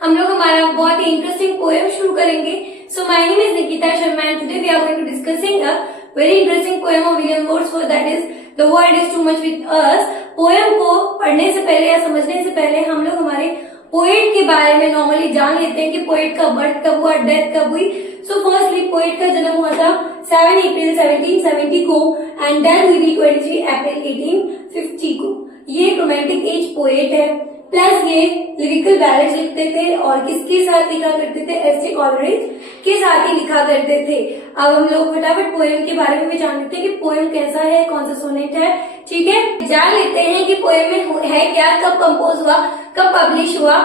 हम लोग हमारा बहुत ही इंटरेस्टिंग पोएम शुरू करेंगे। So my name is Nikita Sharma and today we are going to discussing a very interesting poem of William Wordsworth that is the world is too much with us. Poem को पढ़ने से पहले या समझने से पहले हम लोग हमारे पोएट के बारे में नॉर्मली जान लेते हैं कि पोएट का बर्थ कब हुआ, डेथ कब हुई। सो फर्स्टली पोएट का जन्म हुआ था 7 अप्रैल 1770 को एंड डेथ हुई थी 23 अप्रैल 1850 को। ये एक रोमांटिक एज पोएट है, प्लस ये लिरिकल बैलेज लिखते थे और किसके साथ लिखा करते थे, एस.टी. कॉलरिज के साथ ही लिखा करते थे। अब हम लोग फटाफट पोएम के बारे में भी जान लेते हैं कि पोएम कैसा है, कौन सा सोनेट है। ठीक है, जान लेते हैं कि पोएम में है क्या, कब कंपोज हुआ, कब पब्लिश हुआ।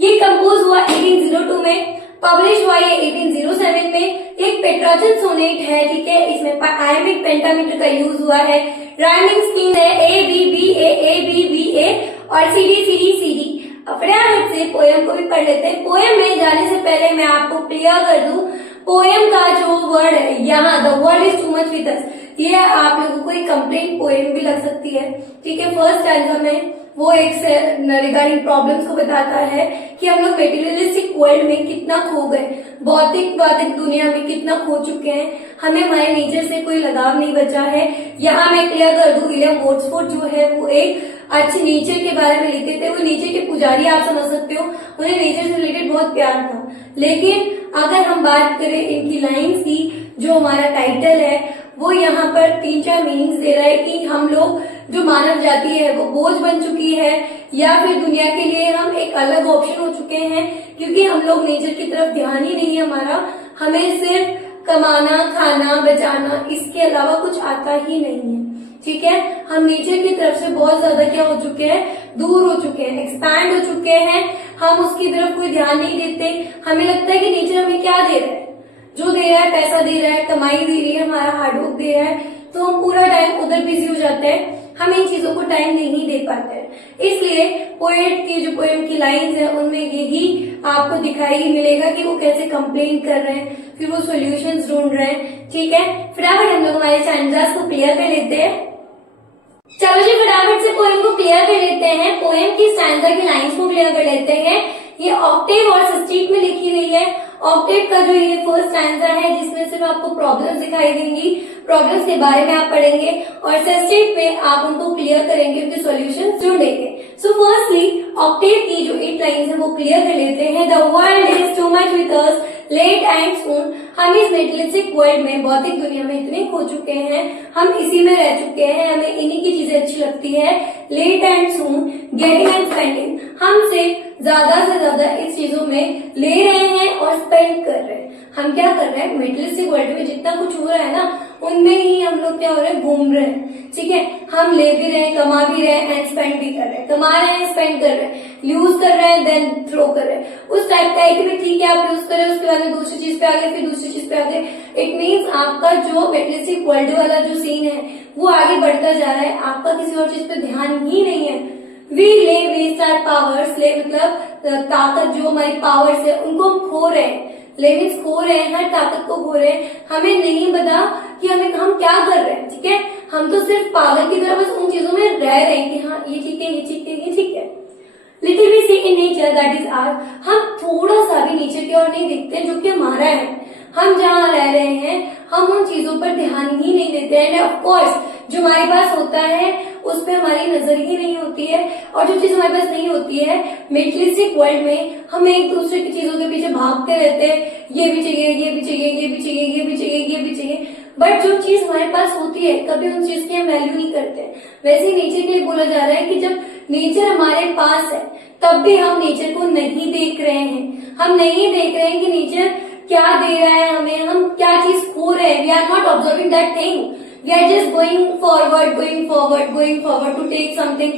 ये कंपोज हुआ 1802 में, पब्लिश हुआ ये 1807 में। एक पेट्रोजन सोनेट है, ठीक है, इसमें आयमिक पेंटामीटर का यूज हुआ है। राइमिंग स्कीम है A B B A B B A और C D C D C D. फटाफट से पोएम को भी पढ़ लेते हैं। पोएम में जाने से पहले मैं आपको क्लियर कर दूं, पोएम का जो वर्ड है यहाँ the world is too much with अस, ये आप लोगों को एक कंप्लीट पोएम भी लग सकती है। ठीक है, फर्स्ट स्टैंजा में वो एक रिगार्डिंग प्रॉब्लम्स को बताता है कि हम लोग मेटीरियलिस्टिक वर्ल्ड में कितना खो गए, भौतिक दुनिया में कितना खो चुके हैं, हमें हमारे नेचर से कोई लगाव नहीं बचा है। यहाँ मैं क्लियर कर दूं, विलियम वर्ड्सवर्थ जो है वो एक अच्छे नेचर के बारे में लिखते थे। वो नेचर के पुजारी आप समझ सकते हो, उन्हें नेचर से रिलेटेड बहुत प्यार था। लेकिन अगर हम बात करें इनकी लाइन्स की, जो हमारा टाइटल है वो यहाँ पर 3-4 मीनिंग्स दे रहा है कि हम लोग जो मानव जाति है वो बोझ बन चुकी है या फिर दुनिया के लिए हम एक अलग ऑप्शन हो चुके हैं, क्योंकि हम लोग नेचर की तरफ ध्यान ही नहीं है हमारा। हमें सिर्फ कमाना, खाना, बचाना, इसके अलावा कुछ आता ही नहीं है। ठीक है, हम नेचर की तरफ से बहुत ज्यादा क्या हो चुके हैं, दूर हो चुके हैं, एक्सपैंड हो चुके हैं। हम उसकी तरफ कोई ध्यान नहीं देते। हमें लगता है कि नेचर हमें क्या दे रहा है, जो दे रहा है, पैसा दे रहा है, कमाई दे रही है, हमारा हार्डवर्क दे रहा है, तो हम पूरा टाइम उधर बिजी हो जाते हैं, हम इन चीजों को टाइम नहीं दे पाते हैं। इसलिए पोएट की जो पोएम की लाइंस है उनमें यही आपको दिखाई मिलेगा कि वो कैसे कंप्लेन कर रहे हैं, फिर वो सॉल्यूशंस ढूंढ रहे हैं। ठीक है, फटाफट हम लोग हमारे स्टैंजास को क्लियर कर लेते हैं। चलो जी, फटाफट से पोएम को क्लियर कर लेते हैं। पोएम की स्टैंजा की लाइंस को क्लियर कर लेते हैं। ये ऑक्टेव और सिस्टीक में लिखी हुई है। ऑक्टेव का जो ये फर्स्ट स्टैंजा है जिसमें सिर्फ आपको प्रॉब्लम्स दिखाई देंगी, प्रॉब्लम्स के बारे में आप पढ़ेंगे और सेस्टेट में आप उनको क्लियर करेंगे, उनके सॉल्यूशन ढूंढेंगे। सो फर्स्टली ऑक्टेव की जो 8 लाइन्स है वो क्लियर कर लेते हैं। The world is too much with us late and soon. हम इस मेटेरियलिस्टिक वर्ल्ड में, भौतिक दुनिया में इतने खो चुके हैं, हम इसी में रह चुके हैं, हमें इन्हीं की चीजें अच्छी लगती है। Late and soon, getting and spending, हमसे ज्यादा से ज्यादा इस चीजों में ले रहे हैं और स्पेंड कर रहे हैं। हम क्या कर रहे हैं, मेटेरियलिस्टिक वर्ल्ड में जितना कुछ हो रहा है ना, उनमें ही हम लोग क्या हो रहे हैं, घूम रहे हैं। ठीक है, हम ले भी रहे हैं, कमा भी रहे हैं एंड स्पेंड भी कर रहे हैं, कमा रहे हैं, स्पेंड कर रहे हैं, यूज कर रहे हैं, देन थ्रो कर रहे हैं। उस टाइप का है कि ठीक है आप यूज करें, उसके बाद दूसरी चीज पे आ गए, फिर दूसरी चीज पे आ गए। इट मीन्स आपका जो मेटेरियलिस्टिक वर्ल्ड वाला जो सीन है वो आगे बढ़ता जा रहा है, आपका किसी और चीज पे ध्यान ही नहीं है। वी ले वेस्ट आवर पावर्स, ले मतलब ताकत, जो हमारी पावर्स है उनको हम खो रहे हैं। लेविस खो रहे हैं, हर ताकत को खो रहे हैं। हमें नहीं पता कि हम क्या कर रहे हैं। ठीक है, हम तो सिर्फ पागल की तरह बस उन चीजों में रह रहे हैं कि हाँ ये ठीक है, ये ठीक है, ये ठीक है। Little we see in nature that is our, हम थोड़ा सा भी नेचर की ओर नहीं देखते जो कि हमारा है। हम जहाँ रह रहे हैं हम उन चीजों पर ध्यान ही नहीं देते हैं। ऑफ कोर्स जो हमारे पास होता है उस पर हमारी नजर ही नहीं होती है, और जो चीज हमारे पास नहीं होती है, मेटेरियलिस्टिक वर्ल्ड में हम एक दूसरे की चीजों के पीछे भागते रहते हैं, ये भी चाहिए, ये भी चाहिए, ये भी चाहिए, ये भी चाहिए, ये भी चाहिए। बट जो चीज हमारे पास होती है कभी उन चीज की हम वैल्यू नहीं करते। वैसे ही नेचर के लिए बोला जा रहा है कि जब नेचर हमारे पास है तब भी हम नेचर को नहीं देख रहे हैं। हम नहीं देख रहे हैं कि नेचर क्या दे रहा है हमें, हम क्या चीज खो रहे हैं। We are not observing that thing, we are just going forward, going forward, going forward to take something,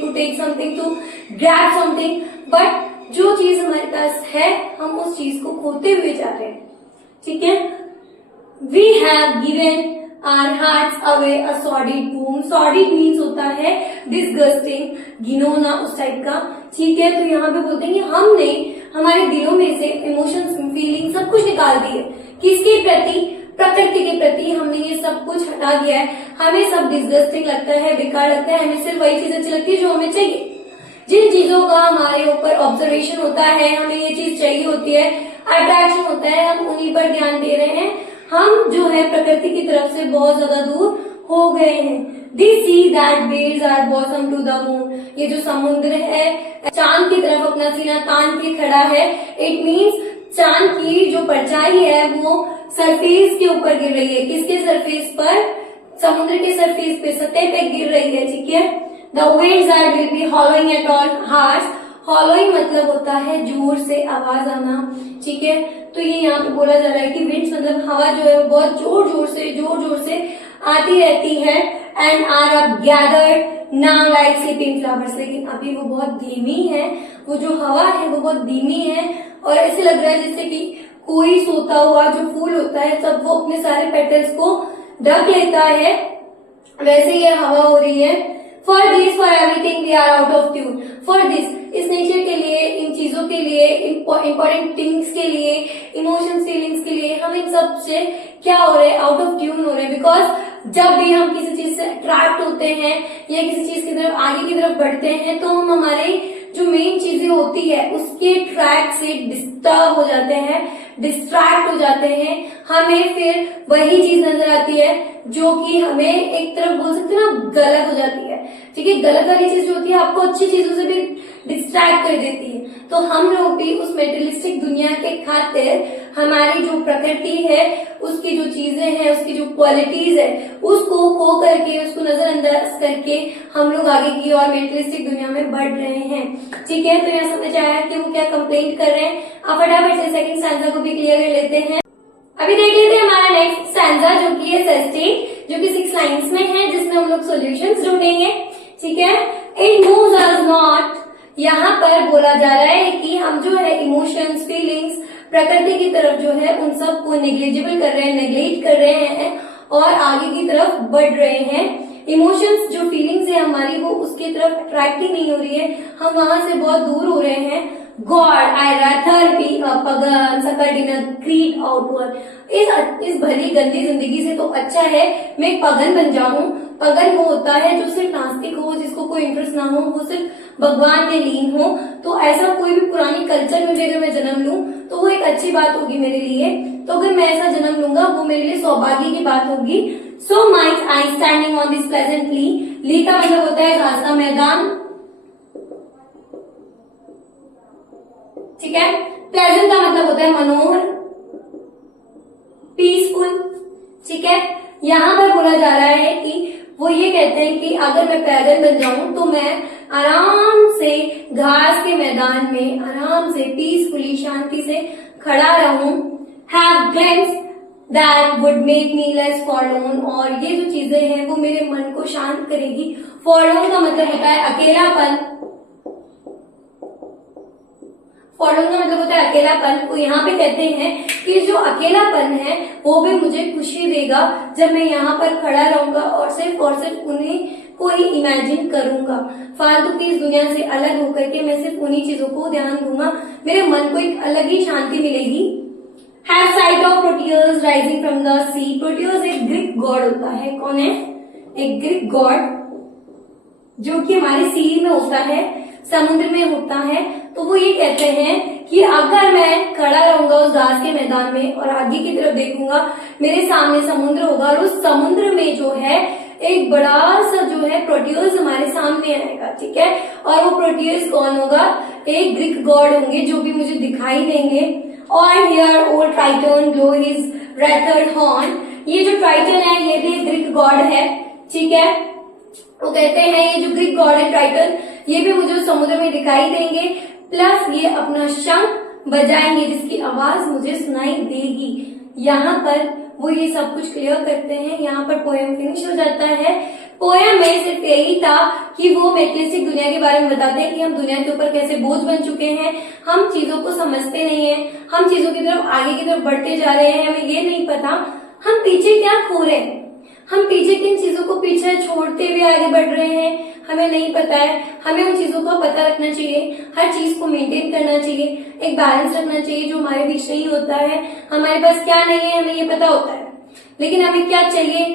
to grab something. But जो चीज हमारे पास है हम उस चीज को खोते हुए जा रहे हैं। ठीक है, we have given our hearts away a sordid boon. Sordid means होता है डिस्गस्टिंग, घिनौना, उस टाइप का। ठीक है, तो यहाँ पे बोलते हैं कि हमने हमारे दिलों में से इमोशंस, फीलिंग सब कुछ निकाल दिए। किसके प्रति, प्रकृति के प्रति हमने ये सब कुछ हटा दिया है। हमें सब डिस्गस्टिंग लगता है, बेकार लगता है, हमें सिर्फ वही चीज अच्छी लगती है जो हमें चाहिए। जिन चीजों का हमारे ऊपर ऑब्जर्वेशन होता है, हमें ये चीज चाहिए होती है, अट्रैक्शन होता है, हम उन्हीं पर ध्यान दे रहे हैं। हम जो है प्रकृति की तरफ से बहुत ज्यादा दूर हो गए हैं। They see that waves are bosom to the moon. ये जो समुद्र है चांद की तरफ अपना सीना तान के खड़ा है। इट मीन्स चांद की जो परछाई है वो सरफेस के ऊपर गिर रही है। किसके सरफेस पर? समुद्र के सरफेस पे, सतह पे गिर रही है। ठीक है। The waves are will be hollowing at all harsh. हॉलोइंग मतलब होता है जोर से आवाज आना। ठीक है। तो ये यहाँ पे बोला जा रहा है कि विंड्स मतलब हवा जो है वो बहुत जोर जोर से आती रहती है। एंड आर अब gathered now like sleeping flowers, लेकिन अभी वो बहुत धीमी है। वो जो हवा है वो बहुत धीमी है और ऐसे लग रहा है जैसे कि कोई सोता हुआ जो फूल होता है सब वो अपने सारे पेटल्स को ढक लेता है, वैसे ये हवा हो रही है। For this for everything we are out of tune. For this, इस नेचर के लिए, इन चीजों के लिए, इम्पोर्टेंट थिंग्स के लिए, इमोशंस फीलिंग्स के लिए हम इन सब से क्या हो रहे हैं? आउट ऑफ ट्यून हो रहे हैं। बिकॉज जब भी हम किसी चीज से अट्रैक्ट होते हैं या किसी चीज की तरफ आगे की तरफ बढ़ते हैं तो हम हमारे जो मेन चीजें होती है उसके ट्रैक से डिस्टर्ब हो जाते हैं, डिस्ट्रैक्ट हो जाते हैं। हमें फिर वही चीज नजर आती है जो कि हमें एक तरफ बोल सकते हैं ना गलत हो जाती है। ठीक है। गलत वाली चीज जो होती है आपको अच्छी चीजों से भी डिस्ट्रैक्ट कर देती है। तो हम लोग भी उस मेटेरियलिस्टिक दुनिया के खातिर हमारी जो प्रकृति है उसकी जो चीजें हैं, उसकी जो क्वालिटीज है उसको खो करके, उसको नजरअंदाज करके हम लोग आगे की और मेटेरियलिस्टिक दुनिया में बढ़ रहे हैं। ठीक है। तो यहाँ समझ आया कि वो क्या कंप्लेंट कर रहे हैं। आप फटाफट से सेकंड स्टैंजा को भी क्लियर कर लेते हैं। अभी देख लेते हैं हमारा नेक्स्ट स्टैंजा जो कि है सेस्टेन, जो कि 6 लाइन्स में है, जिसमें हम लोग सॉल्यूशंस ढूंढेंगे। ठीक है। इट मूव्स अस नॉट, यहाँ पर बोला जा रहा है कि हम जो है इमोशंस, फीलिंग्स, प्रकृति की तरफ जो है उन सब को नेग्लिजिबल कर रहे हैं, नेग्लेक्ट कर रहे हैं और आगे की तरफ बढ़ रहे हैं। इमोशंस जो फीलिंग्स है हमारी वो उसकी तरफ अट्रैक्ट ही नहीं हो रही है, हम वहां से बहुत दूर हो रहे हैं। God, I rather be a pagan suckered in a greed outward. इस भली गंदी जिंदगी से तो अच्छा है मैं पगन बन जाऊं। पगन वो होता है जो सिर्फ नास्तिक हो, जिसको कोई इंटरेस्ट ना हो, वो सिर्फ भगवान में लीन हो। तो ऐसा कोई भी पुरानी कल्चर में भी अगर मैं जन्म लूं तो वो एक अच्छी बात होगी मेरे लिए। तो अगर मैं ऐसा जन्म लूंगा वो मेरे लिए सौभाग्य की बात होगी। So might I standing on this pleasantly, lea का मतलब होता है घास का मैदान। ठीक है। प्लेजेंट का मतलब होता है मनोहर, पीसफुल। ठीक है। यहाँ पर बोला जा रहा है कि वो ये कहते हैं कि अगर मैं पैदल बन जाऊं तो मैं आराम से घास के मैदान में आराम से पीसफुली शांति से खड़ा रहूं। Have glimpse that would make me less forlorn, और ये जो चीजें हैं वो मेरे मन को शांत करेगी। फॉरलोन का मतलब होता है अकेलापन, फॉरलोन का मतलब होता है अकेलापन। वो यहाँ पे कहते हैं कि जो अकेलापन है वो भी मुझे खुशी देगा जब मैं यहाँ पर खड़ा रहूंगा और सिर्फ उन्हीं को ही इमेजिन करूंगा। फालतू की इस दुनिया से अलग होकर के मैं सिर्फ उन्हीं चीजों को ध्यान दूंगा, मेरे मन को एक अलग ही शांति मिलेगी। Have sight of Proteus rising from the sea. Proteus एक ग्रीक गॉड होता है। कौन है? एक ग्रीक गॉड जो कि हमारे सी में होता है, समुद्र में होता है। तो वो ये कहते हैं कि अगर मैं खड़ा रहूंगा उस घास के मैदान में और आगे की तरफ देखूंगा, मेरे सामने समुद्र होगा और उस समुद्र में जो है एक बड़ा सा जो है प्रोटियस हमारे सामने आएगा। ठीक है। और वो प्रोटियस कौन होगा? एक ग्रीक गॉड होंगे जो भी मुझे दिखाई देंगे। और hear old Triton blow his wreathed horn. ये जो ट्राइटन है ये भी एक ग्रीक गॉड है। ठीक है। वो कहते हैं ये जो ग्रीक गॉड है ट्राइटन, ये भी मुझे समुद्र में दिखाई देंगे, प्लस ये अपना शंख बजाएंगे जिसकी आवाज मुझे सुनाई देगी। यहाँ पर वो ये सब कुछ क्लियर करते हैं। यहाँ पर पोएम फिनिश हो जाता है। पोएम में सिर्फ यही था कि वो मेटेरियलिस्टिक दुनिया के बारे में बताते हैं कि हम दुनिया के ऊपर कैसे बोझ बन चुके हैं, हम चीजों को समझते नहीं है, हम चीजों की तरफ आगे की तरफ बढ़ते जा रहे हैं, हमें ये नहीं पता हम पीछे क्या खो रहे हैं, हम पीछे किन चीजों को पीछे छोड़ते हुए आगे बढ़ रहे हैं, हमें नहीं पता है। हमें उन चीजों का पता रखना चाहिए, हर चीज को मेंटेन करना चाहिए, एक बैलेंस रखना चाहिए जो हमारे बीच नहीं होता है। हमारे पास क्या नहीं है हमें ये पता होता है, लेकिन हमें क्या चाहिए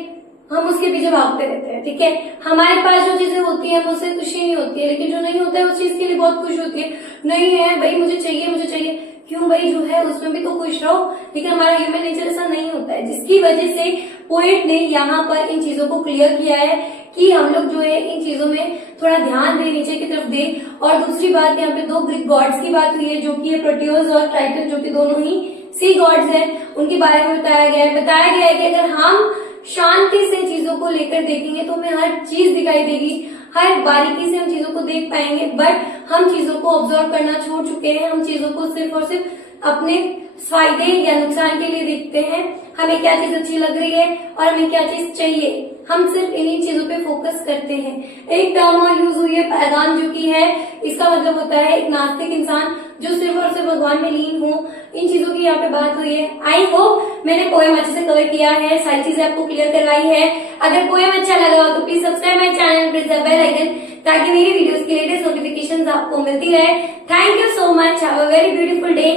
हम उसके पीछे भागते रहते हैं, ठीक है। हमारे पास जो चीजें होती है हम उससे खुशी नहीं होती है, लेकिन जो नहीं होता है उस चीज के लिए बहुत खुश होती है। नहीं है भाई, मुझे चाहिए, क्यों भाई, जो है उसमें भी तो खुश रहो। लेकिन हमारा ह्यूमन नेचर ऐसा नहीं होता है, जिसकी वजह से पोएट ने यहाँ पर इन चीजों को क्लियर किया है कि हम लोग जो है इन चीजों में थोड़ा ध्यान दे, नीचे की तरफ दे। और दूसरी बात, यहाँ पे 2 ग्रीक गॉड्स की बात हुई है, जो कि है प्रोटियोस और टाइटन, जो कि दोनों ही सी गॉड्स हैं। उनके बारे में बताया गया है कि अगर हम शांति से चीजों को लेकर देखेंगे तो हमें हर चीज दिखाई देगी, हर बारीकी से हम चीजों को देख पाएंगे। बट हम चीजों को ऑब्जर्व करना छोड़ चुके हैं, हम चीजों को सिर्फ और सिर्फ अपने फायदे या नुकसान के लिए देखते हैं। हमें क्या चीज अच्छी लग रही है और हमें क्या चीज चाहिए, हम सिर्फ इन्हीं चीजों पे फोकस करते हैं। एक टर्म और यूज हुई है पैगान, जो कि है, इसका मतलब होता है एक नास्तिक इंसान जो सिर्फ और सिर्फ भगवान में लीन हो। इन चीजों की यहाँ पे बात हुई है। आई होप मैंने पोएम अच्छे से कवर किया है, सारी चीजें आपको क्लियर करवाई है। अगर पोएम अच्छा लगा हो तो please subscribe my channel, press the bell icon, ताकि मेरी वीडियोस की लेटेस्ट नोटिफिकेशंस आपको मिलती रहे। Thank you so much, have a very beautiful day.